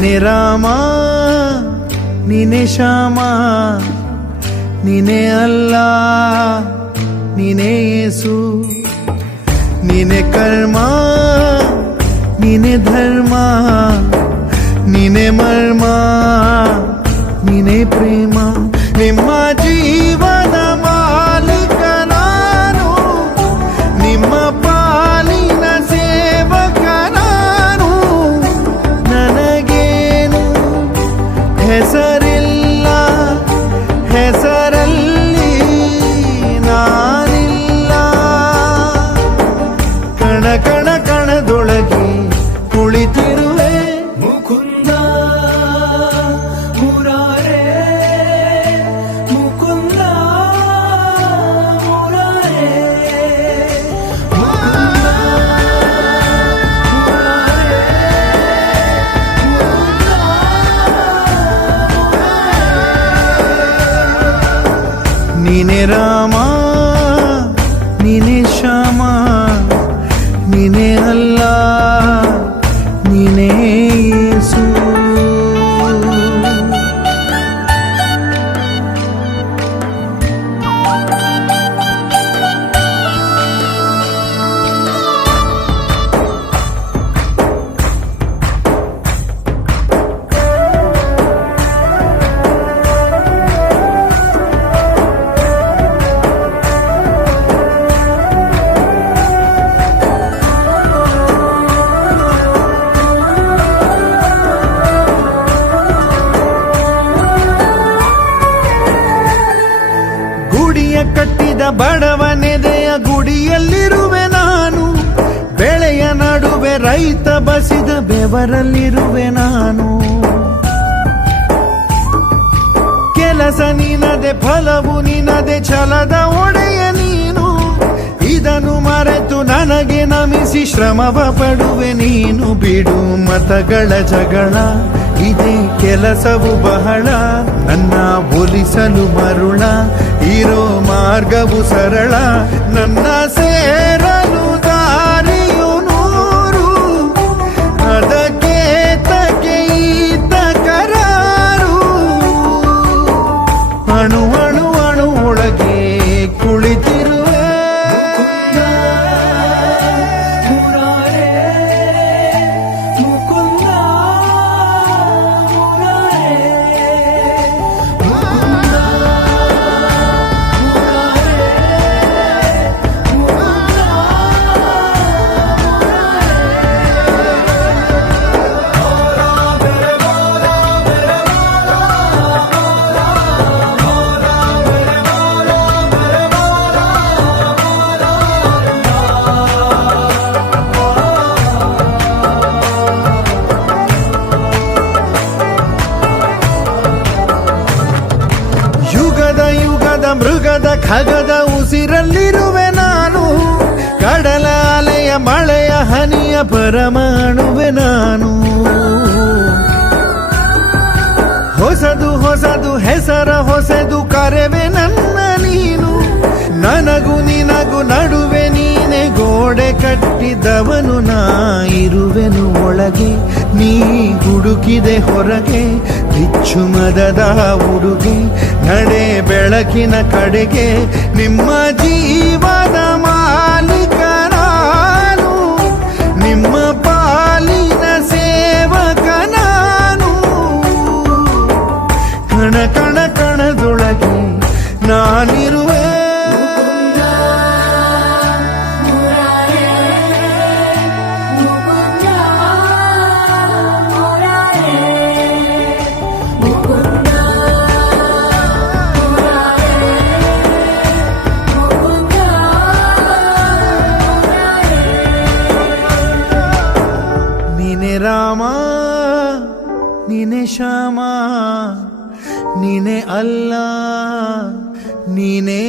ನೀನೆ ರಾಮ ನೀನೆ ಶ್ಯಾಮ ನೀನೆ ಅಲ್ಲ ನೀನೆ ಯೇಸು ನೀನೆ ಕರ್ಮ ನೀನೆ ಧರ್ಮ ನೀನೆ ಮರ್ಮ ನೀನೆ ಪ್ರೇಮ ನಿಮ್ಮ ಜೀವನ ಮಾಲೀಕ ನಾನು ನಿಮ್ಮ ಪಾಲಿನ ಸೇವಕ ನಾನು ನನಗೇನು ಹೆಸರಿಲ್ಲ ಹೆಸರಲ್ಲಿ ನಾನಿಲ್ಲ ಕಣ ಕಣ ಕಣದೊಳಗೆ ಕುಳಿತಿರುವೆ ಮುಕುಂದ ಮುರಾರೇ ಮುಕುಂದ ಮುರಾರೇ ಮುಕುಂದ ಮುರಾರೇ ನೀನೆ ರಾಮ ನೀನೆ ಶ್ಯಾಮ ನೀನೆ ಅಲ್ಲ ನೀನೇ ಯೇಸು ಗುಡಿಯ ಕಟ್ಟಿದ ಬಡವನೆದೆಯ ಗುಡಿಯಲ್ಲಿರುವೆ ನಾನು ಬೆಳೆಯ ನಡುವೆ ರೈತ ಬಸಿದ ಬೆವರಲ್ಲಿರುವೆ ನಾನು ಕೆಲಸ ನಿನದೆ ಫಲವು ನಿನದೆ ಛಲದ ಒಡೆಯ ನೀನು ಇದನ್ನು ಮರೆತು ನನಗೆ ನಮಿಸಿ ಶ್ರಮವ ಪಡುವೆ ನೀನು ಬಿಡು ಮತಗಳ ಜಗಳ ಇದೇ ಕೆಲಸವು ಬಹಳ ನನ್ನ ಒಲಿಸಲು ಮರುಳ ಇರೋ ಮಾರ್ಗವು ಸರಳ ನನ್ನ ಸೇರಲು ದಾರಿಯು ನೂರು ಅದಕ್ಕೆ ತಕ್ಕೆ ಈತ ಕರಾರು ಅಣು ಅಣು ಅಣು ಒಳಗೆ ಕುಳಿತಿರುವೆ ಯುಗದ ಮೃಗದ ಖಗದ ಉಸಿರಲ್ಲಿರುವೆ ನಾನು ಕಡಲ ಅಲೆಯ ಮಳೆಯ ಹನಿಯ ಪರಮಾಣುವೆ ನಾನು ಹೊಸದು ಹೊಸದು ಹೆಸರ ಹೊಸದು ಕರೆವೆ ನನ್ನ ನೀನು ನನಗೂ ನಿನಗೂ ನಡುವೆ ನೀನೆ ಗೋಡೆ ಕಟ್ಟಿದವನು ನಾ ಇರುವೆನು ಒಳಗೆ ನೀ ಹುಡುಕಿದೆ ಹೊರಗೆ ಬಿಚ್ಚು ಮದದ ಉಡುಗೆ ನಡೆ ಬೆಳಕಿನ ಕಡೆಗೆ ನಿಮ್ಮ ಜೀವದ ಮಾಲೀಕ ನಾನು ನಿಮ್ಮ ಪಾಲಿನ ಸೇವಕ ನಾನು ಕಣ ಕಣ ಕಣದೊಳಗೆ ನಾನಿರುವೆ ನೀನೆ ರಾಮ ನೀನೆ ಶ್ಯಾಮ ನೀನೆ ಅಲ್ಲ ನೀನೇ